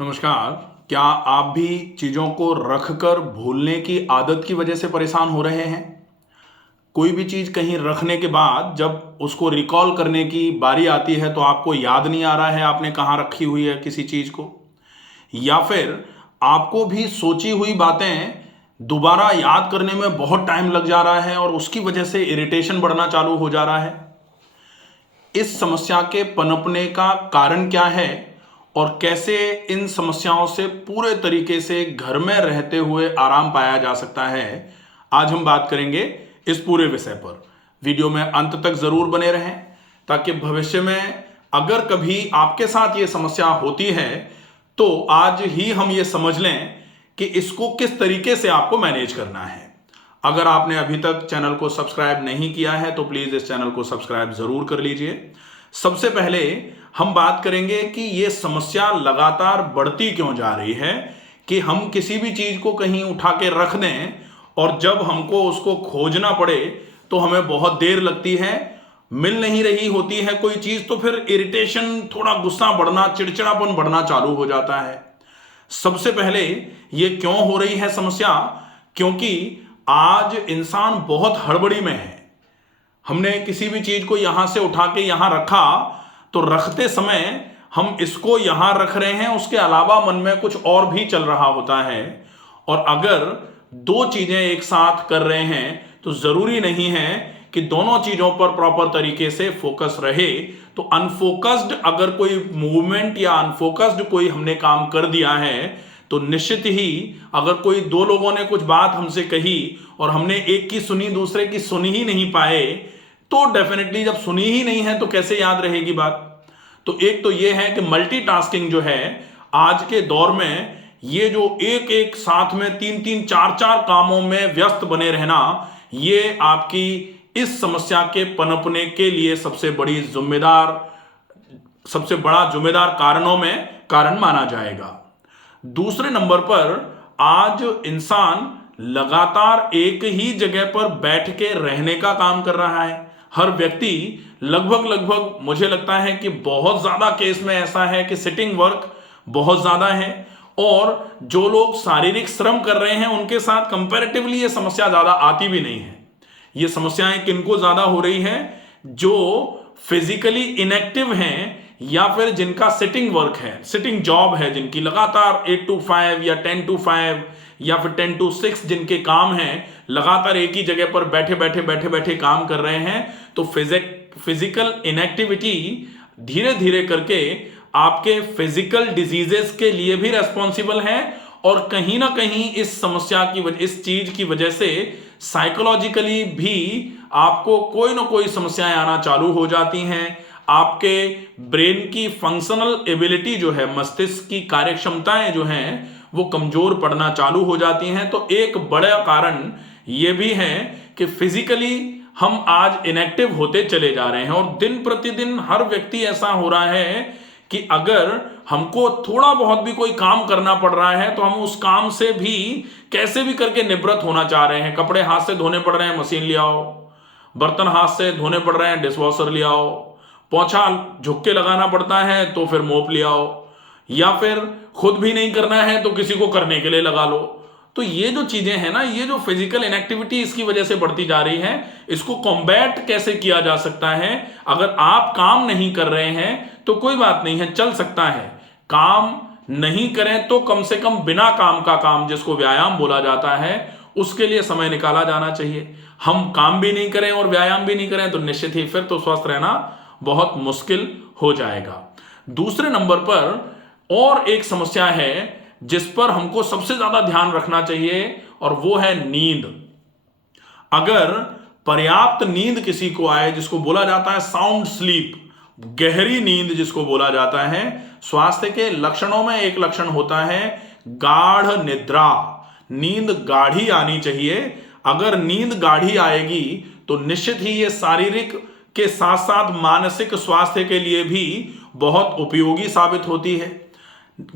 नमस्कार। क्या आप भी चीज़ों को रखकर भूलने की आदत की वजह से परेशान हो रहे हैं? कोई भी चीज़ कहीं रखने के बाद जब उसको रिकॉल करने की बारी आती है तो आपको याद नहीं आ रहा है आपने कहाँ रखी हुई है किसी चीज़ को, या फिर आपको भी सोची हुई बातें दोबारा याद करने में बहुत टाइम लग जा रहा है और उसकी वजह से इरिटेशन बढ़ना चालू हो जा रहा है। इस समस्या के पनपने का कारण क्या है और कैसे इन समस्याओं से पूरे तरीके से घर में रहते हुए आराम पाया जा सकता है, आज हम बात करेंगे इस पूरे विषय पर। वीडियो में अंत तक जरूर बने रहें ताकि भविष्य में अगर कभी आपके साथ ये समस्या होती है तो आज ही हम ये समझ लें कि इसको किस तरीके से आपको मैनेज करना है। अगर आपने अभी तक चैनल को सब्सक्राइब नहीं किया है तो प्लीज इस चैनल को सब्सक्राइब जरूर कर लीजिए। सबसे पहले हम बात करेंगे कि ये समस्या लगातार बढ़ती क्यों जा रही है कि हम किसी भी चीज को कहीं उठा के रख दें और जब हमको उसको खोजना पड़े तो हमें बहुत देर लगती है, मिल नहीं रही होती है कोई चीज, तो फिर इरिटेशन, थोड़ा गुस्सा बढ़ना, चिड़चिड़ापन बढ़ना चालू हो जाता है। सबसे पहले ये क्यों हो रही है समस्या? क्योंकि आज इंसान बहुत हड़बड़ी में है। हमने किसी भी चीज को यहां से उठा के यहां रखा तो रखते समय हम इसको यहां रख रहे हैं, उसके अलावा मन में कुछ और भी चल रहा होता है। और अगर दो चीजें एक साथ कर रहे हैं तो जरूरी नहीं है कि दोनों चीजों पर प्रॉपर तरीके से फोकस रहे। तो अनफोकस्ड अगर कोई मूवमेंट या अनफोकस्ड कोई हमने काम कर दिया है तो निश्चित ही अगर कोई दो लोगों ने कुछ बात हमसे कही और हमने एक की सुनी दूसरे की सुन ही नहीं पाए तो डेफिनेटली जब सुनी ही नहीं है तो कैसे याद रहेगी बात। तो एक तो ये है कि मल्टीटास्किंग जो है आज के दौर में, ये जो एक एक साथ में तीन तीन चार चार कामों में व्यस्त बने रहना, ये आपकी इस समस्या के पनपने के लिए सबसे बड़ा जिम्मेदार कारणों में कारण माना जाएगा। दूसरे नंबर पर आज इंसान लगातार एक ही जगह पर बैठ के रहने का काम कर रहा है। हर व्यक्ति लगभग मुझे लगता है कि बहुत ज्यादा केस में ऐसा है कि सिटिंग वर्क बहुत ज्यादा है और जो लोग शारीरिक श्रम कर रहे हैं उनके साथ कंपैरेटिवली ये समस्या ज्यादा आती भी नहीं है। ये समस्याएं किनको ज्यादा हो रही है? जो फिजिकली इनएक्टिव हैं या फिर जिनका सिटिंग वर्क है, सिटिंग जॉब है, जिनकी लगातार 8 to 5 या 10 to 5 या फिर 10 to 6 जिनके काम हैं, लगातार एक ही जगह पर बैठे बैठे काम कर रहे हैं। तो फिजिकल इनएक्टिविटी धीरे धीरे करके आपके फिजिकल डिजीजेस के लिए भी रेस्पॉन्सिबल है और कहीं ना कहीं इस समस्या की वजह, इस चीज की वजह से साइकोलॉजिकली भी आपको कोई ना कोई समस्याएं आना चालू हो जाती हैं। आपके ब्रेन की फंक्शनल एबिलिटी जो है, मस्तिष्क की कार्यक्षमताएं जो हैं वो कमजोर पड़ना चालू हो जाती हैं। तो एक बड़ा कारण ये भी है कि फिजिकली हम आज इनएक्टिव होते चले जा रहे हैं और दिन प्रतिदिन हर व्यक्ति ऐसा हो रहा है कि अगर हमको थोड़ा बहुत भी कोई काम करना पड़ रहा है तो हम उस काम से भी कैसे भी करके निवृत्त होना चाह रहे हैं। कपड़े हाथ से धोने पड़ रहे हैं, मशीन ले आओ। बर्तन हाथ से धोने पड़ रहे हैं, डिशवॉशर ले आओ। पोंछा झुक के लगाना पड़ता है तो फिर मोप ले आओ, या फिर खुद भी नहीं करना है तो किसी को करने के लिए लगा लो। तो ये जो चीजें हैं ना, ये जो फिजिकल इनएक्टिविटी इसकी वजह से बढ़ती जा रही है, इसको कॉम्बैट कैसे किया जा सकता है? अगर आप काम नहीं कर रहे हैं तो कोई बात नहीं है, चल सकता है। काम नहीं करें तो कम से कम बिना काम का काम, जिसको व्यायाम बोला जाता है, उसके लिए समय निकाला जाना चाहिए। हम काम भी नहीं करें और व्यायाम भी नहीं करें तो निश्चित ही फिर तो स्वस्थ रहना बहुत मुश्किल हो जाएगा। दूसरे नंबर पर और एक समस्या है जिस पर हमको सबसे ज्यादा ध्यान रखना चाहिए और वो है नींद। अगर पर्याप्त नींद किसी को आए, जिसको बोला जाता है साउंड स्लीप, गहरी नींद जिसको बोला जाता है, स्वास्थ्य के लक्षणों में एक लक्षण होता है गाढ़ निद्रा। नींद गाढ़ी आनी चाहिए। अगर नींद गाढ़ी आएगी तो निश्चित ही ये शारीरिक के साथ साथ मानसिक स्वास्थ्य के लिए भी बहुत उपयोगी साबित होती है।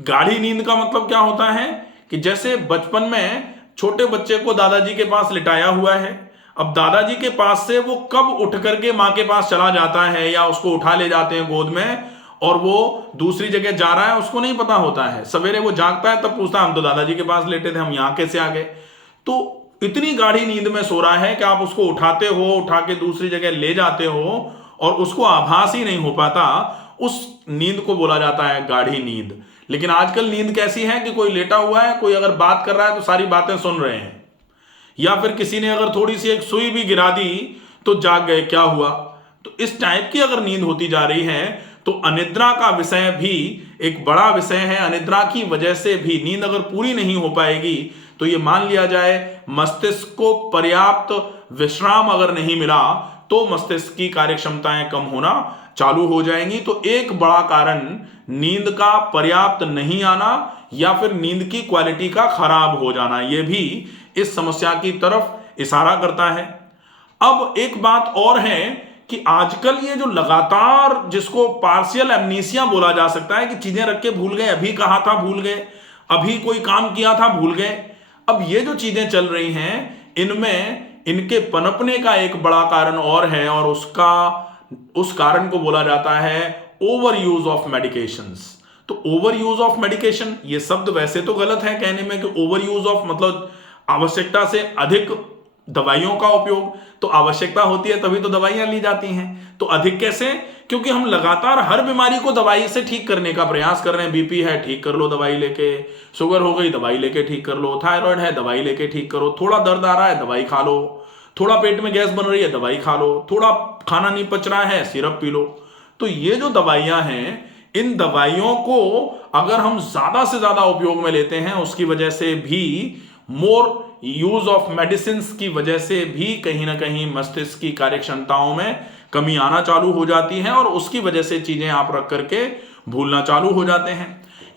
गाढ़ी नींद का मतलब क्या होता है कि जैसे बचपन में छोटे बच्चे को दादाजी के पास लिटाया हुआ है, अब दादाजी के पास से वो कब उठ करके माँ के पास चला जाता है या उसको उठा ले जाते हैं गोद में और वो दूसरी जगह जा रहा है, उसको नहीं पता होता है। सवेरे वो जागता है तब पूछता है हम तो दादाजी के पास लेटे थे, हम यहां कैसे आ गए। तो इतनी गाढ़ी नींद में सो रहा है कि आप उसको उठाते हो, उठा के दूसरी जगह ले जाते हो और उसको आभास ही नहीं हो पाता। उस नींद को बोला जाता है गाढ़ी नींद। लेकिन आजकल नींद कैसी है कि कोई लेटा हुआ है, कोई अगर बात कर रहा है तो सारी बातें सुन रहे हैं, या फिर किसी ने अगर थोड़ी सी एक सुई भी गिरा दी तो जाग गए, क्या हुआ। तो इस टाइप की अगर नींद होती जा रही है तो अनिद्रा का विषय भी एक बड़ा विषय है। अनिद्रा की वजह से भी नींद अगर पूरी नहीं हो पाएगी तो ये मान लिया जाए मस्तिष्क को पर्याप्त विश्राम अगर नहीं मिला तो मस्तिष्क की कार्यक्षमताएं कम होना चालू हो जाएंगी। तो एक बड़ा कारण नींद का पर्याप्त नहीं आना या फिर नींद की क्वालिटी का खराब हो जाना, यह भी इस समस्या की तरफ इशारा करता है। अब एक बात और है कि आजकल ये जो लगातार, जिसको पार्शियल एमनीसिया बोला जा सकता है कि चीजें रख के भूल गए, अभी कहा था भूल गए, अभी कोई काम किया था भूल गए। अब ये जो चीजें चल रही हैं इनमें इनके पनपने का एक बड़ा कारण और है, और उस कारण को बोला जाता है ओवर यूज ऑफ मेडिकेशंस। तो ओवर यूज ऑफ मेडिकेशन, ये शब्द वैसे तो गलत है कहने में कि ओवर यूज ऑफ मतलब आवश्यकता से अधिक दवाइयों का उपयोग। तो आवश्यकता होती है तभी तो दवाइयां ली जाती हैं। तो अधिक कैसे? क्योंकि हम लगातार हर बीमारी को दवाई से ठीक करने का प्रयास कर रहे हैं। बीपी है, ठीक कर लो दवाई लेके, शुगर हो गई दवाई लेके ठीक कर लो, थायराइड है दवाई लेके ठीक करो, थोड़ा दर्द आ रहा है दवाई खा लो, थोड़ा पेट में गैस बन रही है दवाई खा लो, थोड़ा खाना नहीं पच रहा है सिरप पी लो। तो ये जो दवाइयां हैं, इन दवाइयों को अगर हम ज्यादा से ज्यादा उपयोग में लेते हैं, उसकी वजह से भी मोर यूज ऑफ मेडिसिन की वजह से भी कहीं ना कहीं मस्तिष्क की कार्यक्षमताओं में कमी आना चालू हो जाती है और उसकी वजह से चीजें आप रख करके भूलना चालू हो जाते हैं।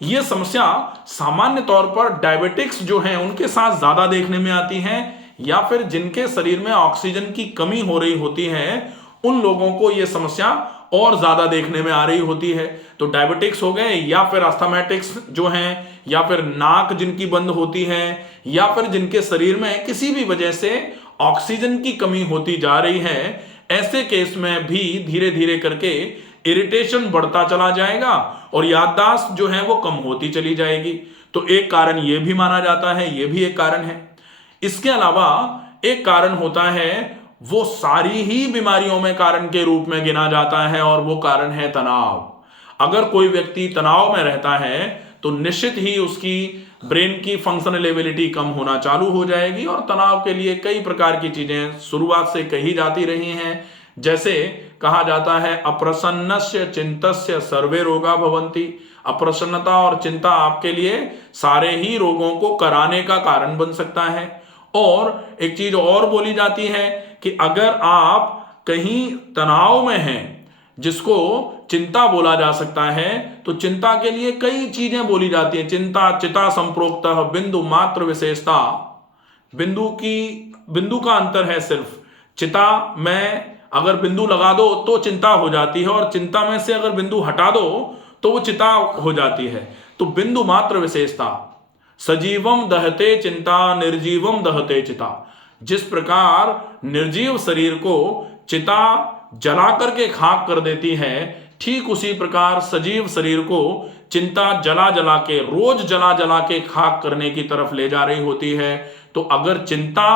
यह समस्या सामान्य तौर पर डायबिटिक्स जो हैं उनके साथ ज्यादा देखने में आती है, या फिर जिनके शरीर में ऑक्सीजन की कमी हो रही होती है उन लोगों को यह समस्या और ज्यादा देखने में आ रही होती है। तो डायबिटिक्स हो गए, या फिर अस्थमैटिक्स जो हैं, या फिर नाक जिनकी बंद होती है, या फिर जिनके शरीर में किसी भी वजह से ऑक्सीजन की कमी होती जा रही है, ऐसे केस में भी धीरे धीरे करके इरिटेशन बढ़ता चला जाएगा और याददाश्त जो है वो कम होती चली जाएगी। तो एक कारण ये भी माना जाता है, ये भी एक कारण है। इसके अलावा एक कारण होता है, वो सारी ही बीमारियों में कारण के रूप में गिना जाता है, और वो कारण है तनाव। अगर कोई व्यक्ति तनाव में रहता है तो निश्चित ही उसकी ब्रेन की फंक्शनलेबिलिटी कम होना चालू हो जाएगी, और तनाव के लिए कई प्रकार की चीजें शुरुआत से कही जाती रही हैं। जैसे कहा जाता है अप्रसन्नस्य चिंतस्य सर्वे रोगा भवन्ति। अप्रसन्नता और चिंता आपके लिए सारे ही रोगों को कराने का कारण बन सकता है। और एक चीज और बोली जाती है कि अगर आप कहीं तनाव में हैं, जिसको चिंता बोला जा सकता है, तो चिंता के लिए कई चीजें बोली जाती हैं। चिंता चिता संप्रोक्त बिंदु मात्र विशेषता। बिंदु का अंतर है सिर्फ। चिता में अगर बिंदु लगा दो तो चिंता हो जाती है, और चिंता में से अगर बिंदु हटा दो तो वो चिता हो जाती है। तो बिंदु मात्र विशेषता। सजीवम दहते चिंता निर्जीवम दहते चिता। जिस प्रकार निर्जीव शरीर को चिता जला करके खाक कर देती है, ठीक उसी प्रकार सजीव शरीर को चिंता जला जला के, रोज जला जला के खाक करने की तरफ ले जा रही होती है। तो अगर चिंता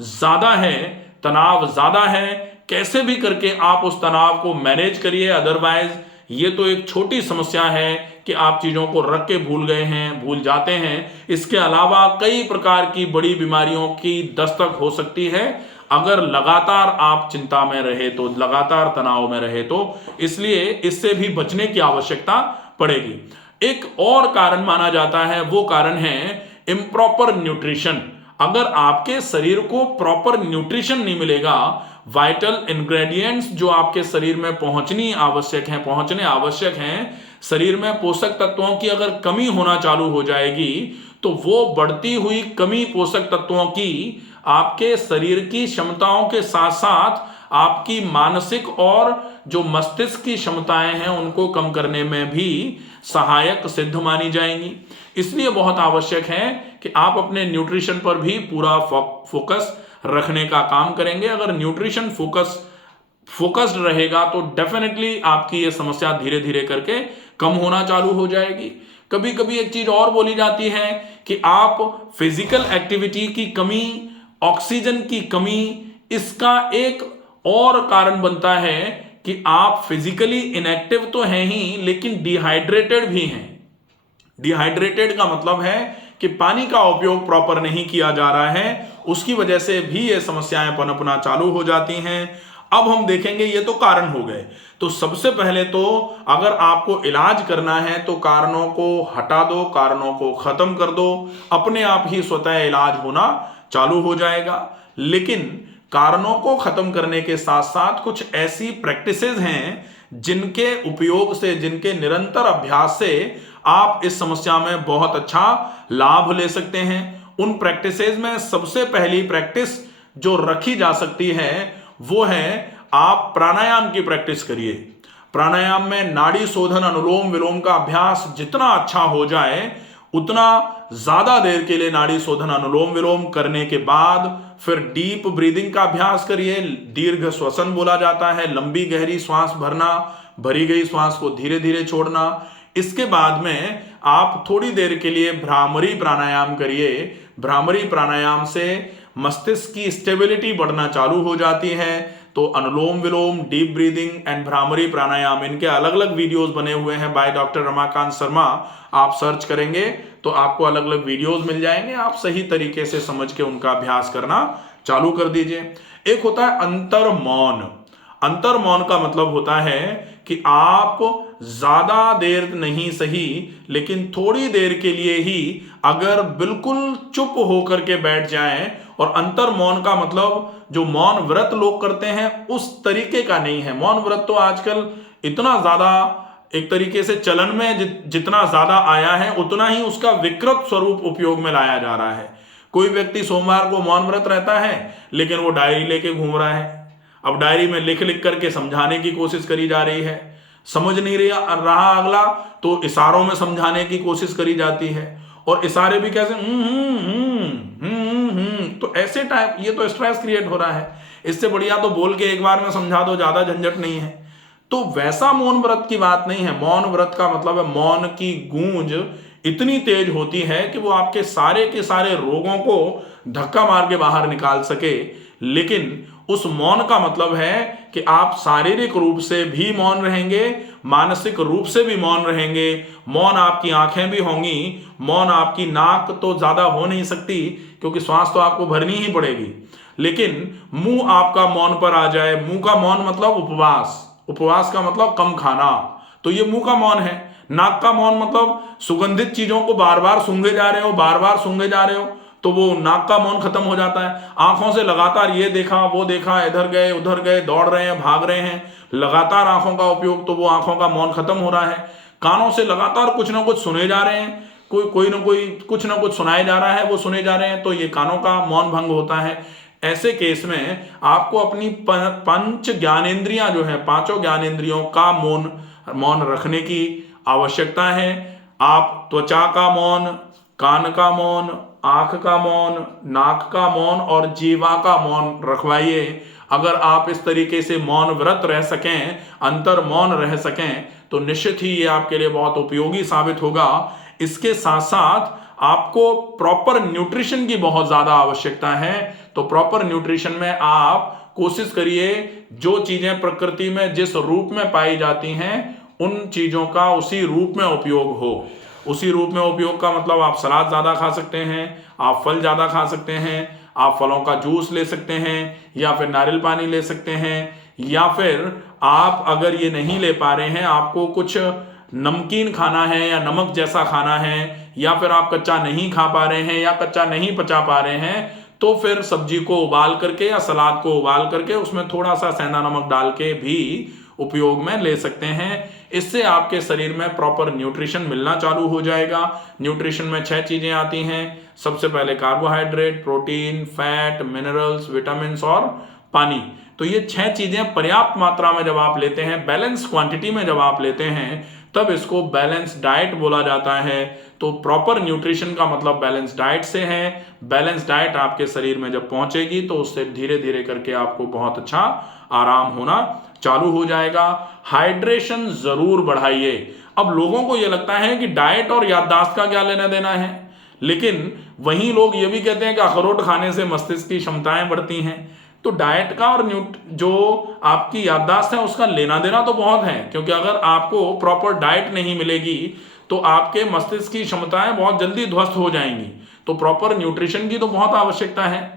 ज्यादा है, तनाव ज्यादा है, कैसे भी करके आप उस तनाव को मैनेज करिए। अदरवाइज ये तो एक छोटी समस्या है कि आप चीजों को रख के भूल गए हैं, भूल जाते हैं। इसके अलावा कई प्रकार की बड़ी बीमारियों की दस्तक हो सकती है अगर लगातार आप चिंता में रहे तो, लगातार तनाव में रहे तो। इसलिए इससे भी बचने की आवश्यकता पड़ेगी। एक और कारण माना जाता है, वो कारण है इम्प्रॉपर न्यूट्रिशन। अगर आपके शरीर को प्रॉपर न्यूट्रिशन नहीं मिलेगा, वाइटल इंग्रेडिएंट्स जो आपके शरीर में पहुंचने आवश्यक हैं, शरीर में पोषक तत्वों की अगर कमी होना चालू हो जाएगी तो वो बढ़ती हुई कमी पोषक तत्वों की आपके शरीर की क्षमताओं के साथ साथ आपकी मानसिक और जो मस्तिष्क की क्षमताएं हैं उनको कम करने में भी सहायक सिद्ध मानी जाएंगी। इसलिए बहुत आवश्यक है कि आप अपने न्यूट्रिशन पर भी पूरा फोकस रखने का काम करेंगे। अगर न्यूट्रिशन फोकस फोकस्ड रहेगा तो डेफिनेटली आपकी ये समस्या धीरे धीरे करके कम होना चालू हो जाएगी। कभी कभी एक चीज और बोली जाती है कि आप फिजिकल एक्टिविटी की कमी, ऑक्सीजन की कमी, इसका एक और कारण बनता है कि आप फिजिकली इनएक्टिव तो हैं ही लेकिन डिहाइड्रेटेड भी हैं। डिहाइड्रेटेड का मतलब है कि पानी का उपयोग प्रॉपर नहीं किया जा रहा है, उसकी वजह से भी ये समस्याएं पनपना चालू हो जाती हैं। अब हम देखेंगे, ये तो कारण हो गए। तो सबसे पहले तो अगर आपको इलाज करना है तो कारणों को हटा दो, कारणों को खत्म कर दो, अपने आप ही स्वतः इलाज होना चालू हो जाएगा। लेकिन कारणों को खत्म करने के साथ साथ कुछ ऐसी प्रैक्टिसेस हैं जिनके उपयोग से, जिनके निरंतर अभ्यास से आप इस समस्या में बहुत अच्छा लाभ ले सकते हैं। उन प्रैक्टिसेस में सबसे पहली प्रैक्टिस जो रखी जा सकती है वो है आप प्राणायाम की प्रैक्टिस करिए। प्राणायाम में नाड़ी शोधन, अनुलोम विलोम का अभ्यास जितना अच्छा हो जाए उतना ज्यादा देर के लिए नाड़ी शोधन, अनुलोम विलोम करने के बाद फिर डीप ब्रीदिंग का अभ्यास करिए। दीर्घ श्वसन बोला जाता है, लंबी गहरी श्वास भरना, भरी गई श्वास को धीरे धीरे छोड़ना। इसके बाद में आप थोड़ी देर के लिए भ्रामरी प्राणायाम करिए। भ्रामरी प्राणायाम से मस्तिष्क की स्टेबिलिटी बढ़ना चालू हो जाती है। तो अनुलोम विलोम, डीप ब्रीदिंग एंड भ्रामरी प्राणायाम, इनके अलग अलग वीडियोस बने हुए हैं बाय डॉक्टर रमाकांत शर्मा। आप सर्च करेंगे तो आपको अलग अलग वीडियोस मिल जाएंगे, आप सही तरीके से समझ के उनका अभ्यास करना चालू कर दीजिए। एक होता है अंतर मौन। अंतर मौन का मतलब होता है कि आप ज्यादा देर नहीं सही लेकिन थोड़ी देर के लिए ही अगर बिल्कुल चुप होकर के बैठ जाएं, और अंतर मौन का मतलब जो मौन व्रत लोग करते हैं उस तरीके का नहीं है। मौन व्रत तो आजकल इतना ज्यादा एक तरीके से चलन में जितना ज्यादा आया है उतना ही उसका विकृत स्वरूप उपयोग में लाया जा रहा है। कोई व्यक्ति सोमवार को मौन व्रत रहता है लेकिन वो डायरी लेके घूम रहा है। अब डायरी में लिख लिख करके समझाने की कोशिश करी जा रही है, समझ नहीं रहा अगला तो इशारों में समझाने की कोशिश करी जाती है। और इशारे भी कैसे, तो ऐसे टाइप, ये तो स्ट्रेस क्रिएट हो रहा है। इससे बढ़िया तो बोल के एक बार में समझा दो, ज्यादा झंझट नहीं है। तो वैसा मौन व्रत की बात नहीं है। मौन व्रत का मतलब है मौन की गूंज इतनी तेज होती है कि वो आपके सारे के सारे रोगों को धक्का मार के बाहर निकाल सके। लेकिन उस मौन का मतलब है कि आप शारीरिक रूप से भी मौन रहेंगे, मानसिक रूप से भी मौन रहेंगे। मौन आपकी आंखें भी होंगी, मौन आपकी नाक तो ज्यादा हो नहीं सकती क्योंकि श्वास तो आपको भरनी ही पड़ेगी, लेकिन मुंह आपका मौन पर आ जाए। मुंह का मौन मतलब उपवास, उपवास का मतलब कम खाना, तो ये मुंह का मौन है। नाक का मौन मतलब सुगंधित चीजों को बार बार सूंघे जा रहे हो, बार बार सूंघे जा रहे हो, तो वो नाक का मौन खत्म हो जाता है। आंखों से लगातार ये देखा वो देखा, इधर गए उधर गए, दौड़ रहे हैं भाग रहे हैं, लगातार आंखों का उपयोग, तो वो आंखों का मौन खत्म हो रहा है। कानों से लगातार कुछ ना कुछ सुने जा रहे हैं, कोई ना कोई कुछ ना कुछ सुनाए जा रहा है, वो सुने जा रहे हैं, तो ये कानों का मौन भंग होता है। ऐसे केस में आपको अपनी पंच ज्ञानेंद्रियां जो है, पांचों ज्ञानेंद्रियों का मौन रखने की आवश्यकता है। आप त्वचा का मौन, कान का मौन, आंख का मौन, नाक का मौन और जीवा का मौन रखवाइए। अगर आप इस तरीके से मौन व्रत रह सकें, अंतर मौन रह सकें, तो निश्चित ही ये आपके लिए बहुत उपयोगी साबित होगा। इसके साथ साथ आपको प्रॉपर न्यूट्रिशन की बहुत ज्यादा आवश्यकता है। तो प्रॉपर न्यूट्रिशन में आप कोशिश करिए जो चीजें प्रकृति में जिस रूप में पाई जाती हैं उन चीजों का उसी रूप में उपयोग हो। उसी रूप में उपयोग का मतलब आप सलाद ज्यादा खा सकते हैं, आप फल ज्यादा खा सकते हैं, आप फलों का जूस ले सकते हैं, या फिर नारियल पानी ले सकते हैं, या फिर आप अगर ये नहीं ले पा रहे हैं, आपको कुछ नमकीन खाना है या नमक जैसा खाना है, या फिर आप कच्चा नहीं खा पा रहे हैं या कच्चा नहीं पचा पा रहे हैं, तो फिर सब्जी को उबाल करके या सलाद को उबाल करके उसमें थोड़ा सा सेंधा नमक डाल के भी उपयोग में ले सकते हैं। इससे आपके शरीर में प्रॉपर न्यूट्रिशन मिलना चालू हो जाएगा। न्यूट्रिशन में 6 चीजें आती हैं। सबसे पहले carbohydrate, protein, fat, minerals, vitamin और पानी। तो ये 6 चीजें पर्याप्त मात्रा में जब आप लेते हैं, बैलेंस क्वांटिटी में जब आप लेते हैं, तब इसको बैलेंस डाइट बोला जाता है। तो प्रॉपर न्यूट्रिशन का मतलब बैलेंस डाइट से है। बैलेंस डाइट आपके शरीर में जब पहुंचेगी तो उससे धीरे धीरे करके आपको बहुत अच्छा आराम होना चालू हो जाएगा। हाइड्रेशन जरूर बढ़ाइए। अब लोगों को यह लगता है कि डाइट और याददाश्त का क्या लेना देना है, लेकिन वहीं लोग ये भी कहते हैं कि अखरोट खाने से मस्तिष्क की क्षमताएं बढ़ती हैं। तो डाइट का और जो आपकी याददाश्त है उसका लेना देना तो बहुत है, क्योंकि अगर आपको प्रॉपर डाइट नहीं मिलेगी तो आपके मस्तिष्क की क्षमताएं बहुत जल्दी ध्वस्त हो जाएंगी। तो प्रॉपर न्यूट्रिशन की तो बहुत आवश्यकता है।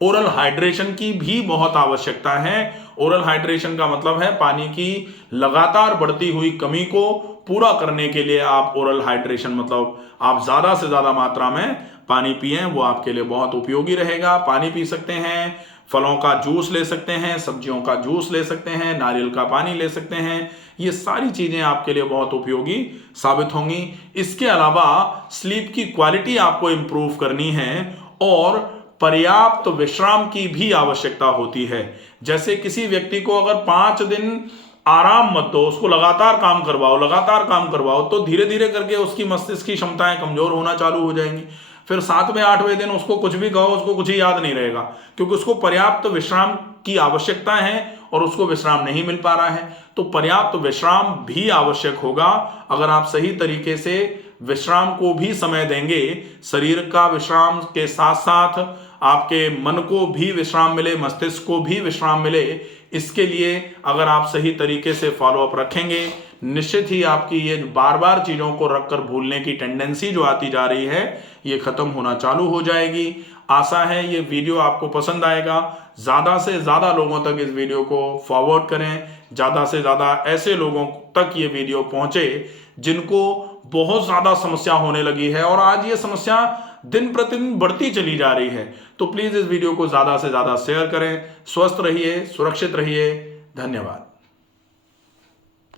ओरल हाइड्रेशन की भी बहुत आवश्यकता है। ओरल हाइड्रेशन का मतलब है पानी की लगातार बढ़ती हुई कमी को पूरा करने के लिए आप ओरल हाइड्रेशन मतलब आप ज्यादा से ज्यादा मात्रा में पानी पिएं, वो आपके लिए बहुत उपयोगी रहेगा। पानी पी सकते हैं, फलों का जूस ले सकते हैं, सब्जियों का जूस ले सकते हैं, नारियल का पानी ले सकते हैं। ये सारी चीजें आपके लिए बहुत उपयोगी साबित होंगी। इसके अलावा स्लीप की क्वालिटी आपको इंप्रूव करनी है और पर्याप्त विश्राम की भी आवश्यकता होती है। जैसे किसी व्यक्ति को अगर 5 दिन आराम मत दो, उसको लगातार काम करवाओ तो धीरे धीरे करके उसकी मस्तिष्क की क्षमताएं कमजोर होना चालू हो जाएंगी। फिर 7वें 8वें दिन उसको कुछ भी कहो, उसको कुछ ही याद नहीं रहेगा, क्योंकि उसको पर्याप्त विश्राम की आवश्यकता है और उसको विश्राम नहीं मिल पा रहा है। तो पर्याप्त विश्राम भी आवश्यक होगा। अगर आप सही तरीके से विश्राम को भी समय देंगे, शरीर का विश्राम के साथ साथ आपके मन को भी विश्राम मिले, मस्तिष्क को भी विश्राम मिले, इसके लिए अगर आप सही तरीके से फॉलोअप रखेंगे, निश्चित ही आपकी ये बार बार चीजों को रखकर भूलने की टेंडेंसी जो आती जा रही है ये खत्म होना चालू हो जाएगी। आशा है ये वीडियो आपको पसंद आएगा। ज्यादा से ज्यादा लोगों तक इस वीडियो को फॉरवर्ड करें, ज्यादा से ज्यादा ऐसे लोगों तक ये वीडियो पहुंचे जिनको बहुत ज्यादा समस्या होने लगी है और आज ये समस्या दिन प्रतिदिन बढ़ती चली जा रही है। तो प्लीज इस वीडियो को ज्यादा से ज्यादा शेयर करें। स्वस्थ रहिए, सुरक्षित रहिए। धन्यवाद।